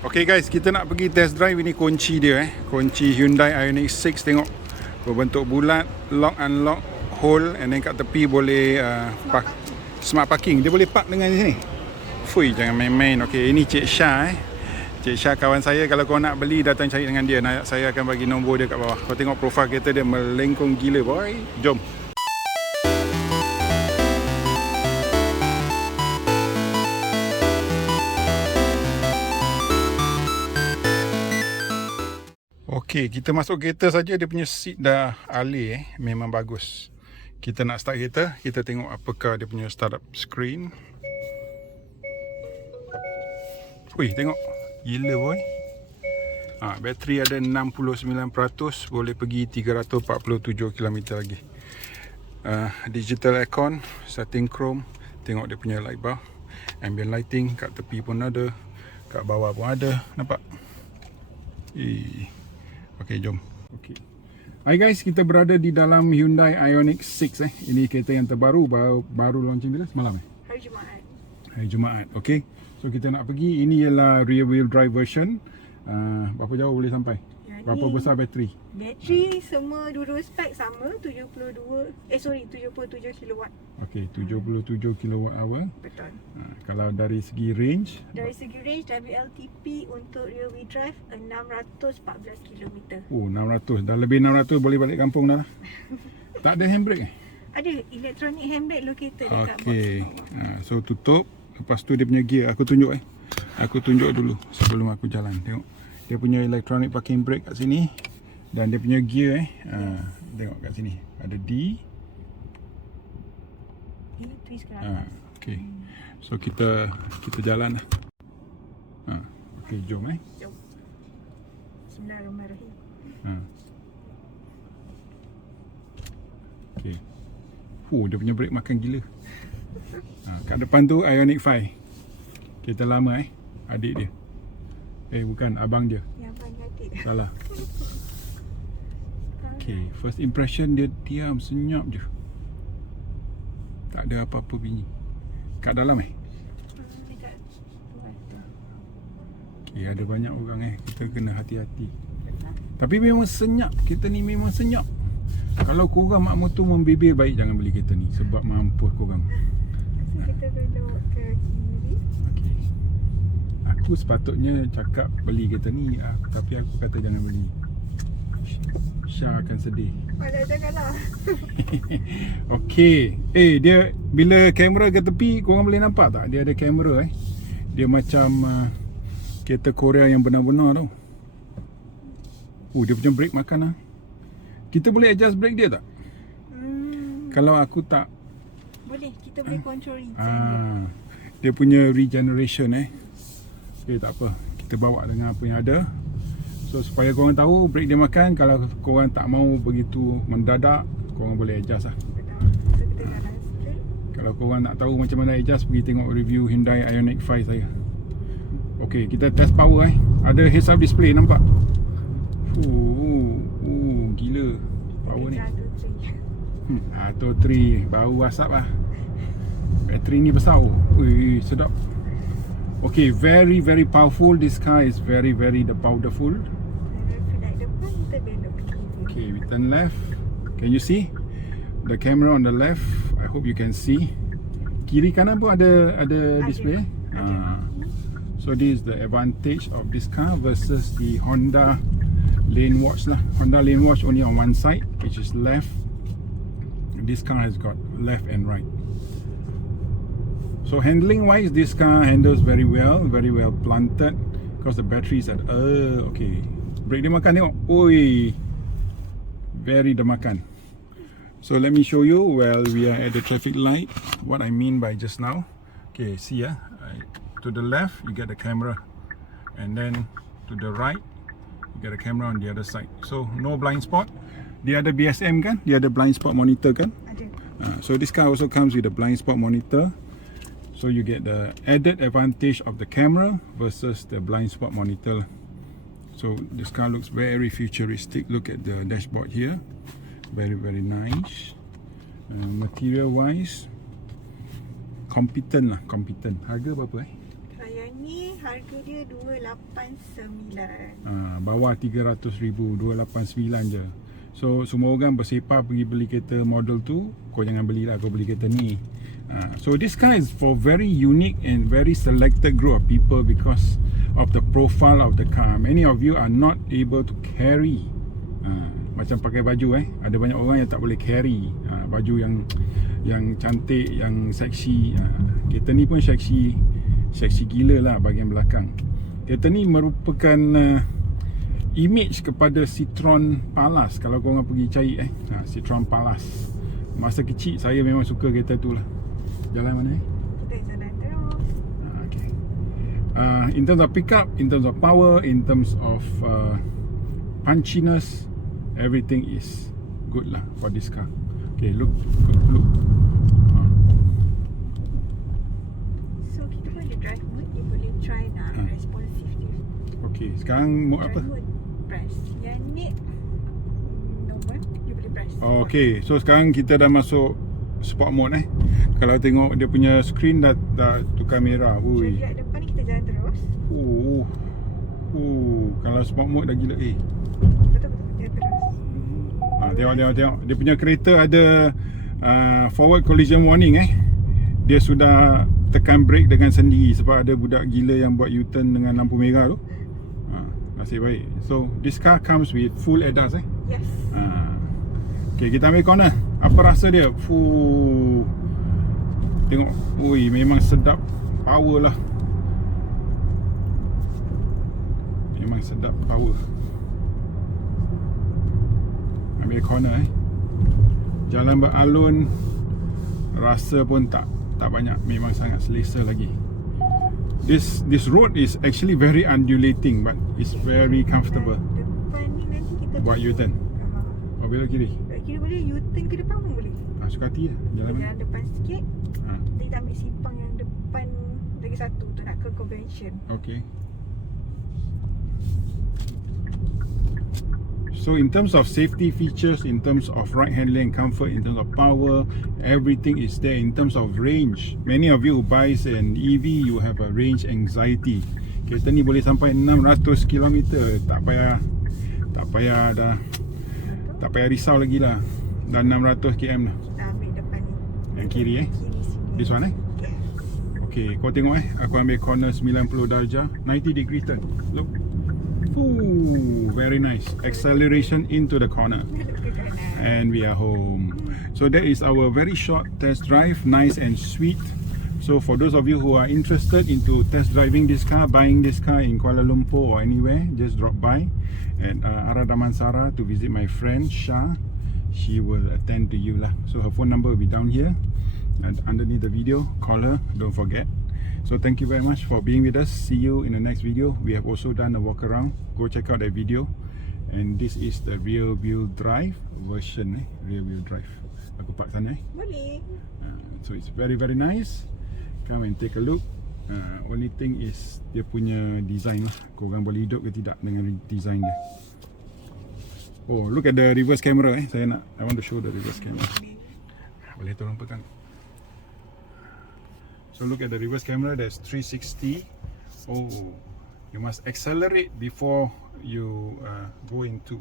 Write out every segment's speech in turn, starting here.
Okay guys, kita nak pergi test drive. Ini kunci dia kunci Hyundai IONIQ 6. Tengok berbentuk bulat, lock unlock, hole, and then kat tepi boleh smart parking. Dia boleh park dengan sini. Fui, jangan main-main. Okay, ini Cik Syah Cik Syah kawan saya. Kalau kau nak beli, datang cari dengan dia. Saya akan bagi nombor dia kat bawah. Kau tengok profil kereta dia melengkung gila boy. Jom. Okay, kita masuk kereta saja, dia punya seat dah alih memang bagus. Kita nak start kereta, kita tengok apakah dia punya startup screen. Wih, tengok. Gila boy. Bateri ada 69%, boleh pergi 347 km lagi. Digital aircon, setting chrome. Tengok dia punya light bar. Ambient lighting kat tepi pun ada, kat bawah pun ada. Nampak? Okay, jom. Okay. Hai guys, kita berada di dalam Hyundai IONIQ 6 Ini kereta yang terbaru, baru launching bila? Semalam Hari Jumaat. Hari Jumaat, okay. So kita nak pergi, ini ialah rear wheel drive version. Berapa jauh boleh sampai? Berapa besar bateri? Bateri semua dua-dua spek sama, 77 kW. Okay, 77 kWh. Betul. Kalau dari segi range? Dari segi range, WLTP untuk rear wheel drive 614 km. Oh, 600. Dah lebih 600 boleh balik kampung dah. Tak ada handbrake Ada electronic handbrake located dekat box bawah. So tutup. Lepas tu dia punya gear. Aku tunjuk Aku tunjuk dulu sebelum aku jalan. Tengok. Dia punya electronic parking brake kat sini. Dan dia punya gear tengok kat sini. Ada D. Ini twist ke atas. Okay. So kita jalan lah. Okay, jom Jom. Bismillahirrahmanirrahim. Okay. Dia punya brake makan gila. Kat depan tu IONIQ 5. Kereta lama adik dia. Bukan, abang dia. Yang panggil adik. Salah. Okay, first impression dia diam, senyap je. Tak ada apa-apa bunyi. Kat dalam Dekat luar tu. Okay, ada banyak orang kita kena hati-hati. Tapi memang senyap, kereta ni memang senyap. Kalau korang mak motor membebel, baik jangan beli kereta ni. Sebab mampus korang. So kita belok ke kiri. Okay. Aku sepatutnya cakap beli kereta ni, tapi aku kata jangan beli. Syah akan sedih. Malah janganlah. Okay. Dia bila kamera ke tepi, korang boleh nampak tak? Dia ada kamera Dia macam kereta Korea yang benar-benar tau. Dia punya brake makan lah. Kita boleh adjust brake dia tak? Kalau aku tak boleh, kita boleh control regen dia punya regeneration Okay, tak apa. Kita bawa dengan apa yang ada. So supaya korang tahu brake dia makan. Kalau korang tak mau begitu mendadak, korang boleh adjust lah. Betul. So kita jalan straight. Kalau korang nak tahu macam mana adjust, pergi tengok review Hyundai IONIQ 5 saya. Okay, kita test power Ada heads up display, nampak? Gila power ni. Atau 3 baru asap lah. Bateri ni besar. Sedap. Okay, very very powerful. This car is very very powerful. Depan kita belok ke kiri. Okay, we turn left. Can you see the camera on the left? I hope you can see. Kiri kanan pun ada display. So this is the advantage of this car versus the Honda lane watch lah. Honda lane watch only on one side, which is left. This car has got left and right. So handling wise, this car handles very well planted because the battery is at okay. Brake dia makan, tengok. Very dia makan. So let me show you while we are at the traffic light what I mean by just now. Okay, see to the left you get the camera, and then to the right you get a camera on the other side. So no blind spot. Dia ada BSM kan? Dia ada blind spot monitor kan? Ada. So this car also comes with a blind spot monitor. So you get the added advantage of the camera versus the blind spot monitor. So this car looks very futuristic. Look at the dashboard here. Very nice. Material wise, competent. Harga berapa Yang ni harga dia 289. Bawah 300,000, 289 je. So semua orang bersepah pergi beli kereta model tu, kau jangan belilah, kau beli kereta ni. So this car is for very unique and very selected group of people because of the profile of the car. Many of you are not able to carry. Macam pakai baju ada banyak orang yang tak boleh carry baju yang cantik, yang seksi. Kereta ni pun seksi gila lah bahagian belakang. Kereta ni merupakan image kepada Citroen Palace. Kalau korang pergi cari Citroen Palace. Masa kecil saya memang suka kereta tu lah. Jalan mana Kita jalan terus. Okay. In terms of pickup, in terms of power, in terms of punchiness, everything is good lah for this car. Okay, look. So kita boleh drive mode, dia boleh try nak responsive dia. Okay, sekarang mode apa? Drive mode, press. Yang ni normal, dia boleh press. Okay, so sekarang kita dah masuk sport mode Kalau tengok dia punya screen dah tukar merah. Ui. Jadi kat depan ni kita jalan terus. Kalau sport mode dah gila. Betul, jalan terus. Tengok. Dia punya kereta ada forward collision warning Dia sudah tekan brake dengan sendiri sebab ada budak gila yang buat U-turn dengan lampu merah tu. Nasib baik. So this car comes with full ADAS Yes. Okay, kita ambil corner. Apa rasa dia? Tengok. Ui, memang sedap. Power lah. Memang sedap power. Ambil corner Jalan beralun. Rasa pun tak banyak. Memang sangat selesa lagi. This road is actually very undulating but it's very comfortable. Depan ni nanti kita buat U-turn. Belok kiri. Belok kiri boleh, U-turn ke depan pun boleh. Suka hati jalan mana? Jalan depan sikit. Nanti kita ambil simpang yang depan lagi satu tu nak ke convention. Okay. So in terms of safety features, in terms of ride handling, comfort, in terms of power, everything is there. In terms of range, many of you who buys an EV, you have a range anxiety. Kereta ni boleh sampai 600 km. Tak payah risau lagi lah. Dah 600 km dah. Kita ambil depan ni. Yang kiri Kiri sini. This one Yes. Okay, kau tengok aku ambil corner 90 darjah, 90 degree turn. Look. Very nice. Acceleration into the corner. And we are home. So that is our very short test drive, nice and sweet. So for those of you who are interested into test driving this car, buying this car in Kuala Lumpur or anywhere, just drop by at Arah Damansara to visit my friend Shah. She will attend to you lah. So her phone number will be down here and underneath the video. Call her, don't forget. So thank you very much for being with us. See you in the next video. We have also done a walk around. Go check out that video. And this is the rear wheel drive version rear wheel drive. Aku park sana Boleh. So it's very nice. Come and take a look. Only thing is dia punya design lah. Korang boleh hidup ke tidak dengan design dia. Oh, look at the reverse camera I want to show the reverse camera. Boleh tolong pegang. So look at the reverse camera, there's 360. Oh, you must accelerate before you go into.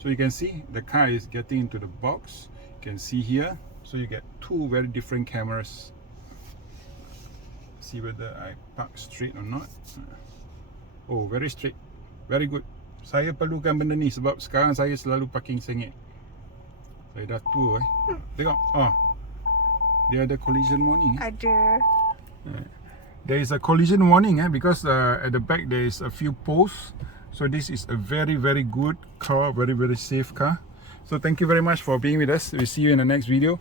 So you can see the car is getting into the box. You can see here. So you get two very different cameras. See whether I park straight or not. Oh, very straight. Very good. Saya perlukan benda ni sebab sekarang saya selalu parking sengit. Saya dah tua Tengok. Dia ada collision warning Ada. There is a collision warning because at the back there is a few posts. So this is a very good car, very safe car. So thank you very much for being with us. We'll see you in the next video.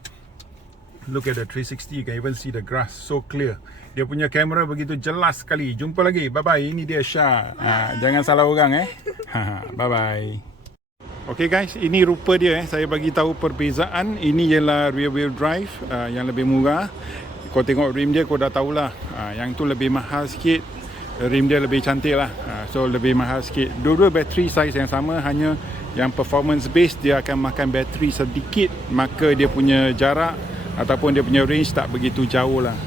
Look at the 360, you can even see the grass so clear. Dia punya kamera begitu jelas sekali. Jumpa lagi. Bye bye. Ini dia Syah. Jangan salah orang Bye bye. Okay guys, ini rupa dia Saya bagi tahu perbezaan. Ini ialah rear wheel drive yang lebih murah. Kau tengok rim dia, kau dah tahulah. Yang tu lebih mahal sikit. Rim dia lebih cantik lah. So lebih mahal sikit. Dua-dua bateri size yang sama, hanya yang performance base dia akan makan bateri sedikit, maka dia punya jarak ataupun dia punya range tak begitu jauh lah.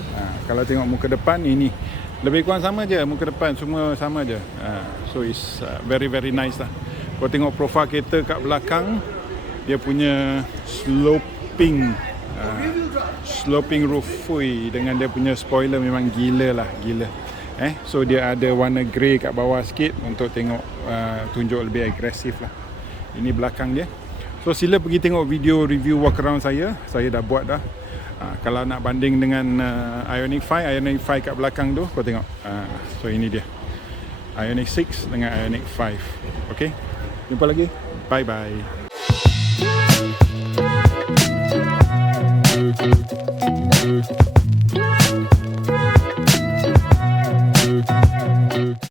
Kalau tengok muka depan, ini Lebih kurang sama je, muka depan semua sama je. So it's very very nice lah. Kau tengok profil kereta kat belakang, dia punya sloping roof, dengan dia punya spoiler memang gila lah, gila. So dia ada warna grey kat bawah sikit untuk tengok tunjuk lebih agresif lah. Ini belakang dia. So sila pergi tengok video review walk around saya dah buat dah. Kalau nak banding dengan IONIQ 5 kat belakang tu, kau tengok. So ini dia, IONIQ 6 dengan IONIQ 5. Okay, jumpa lagi, bye bye.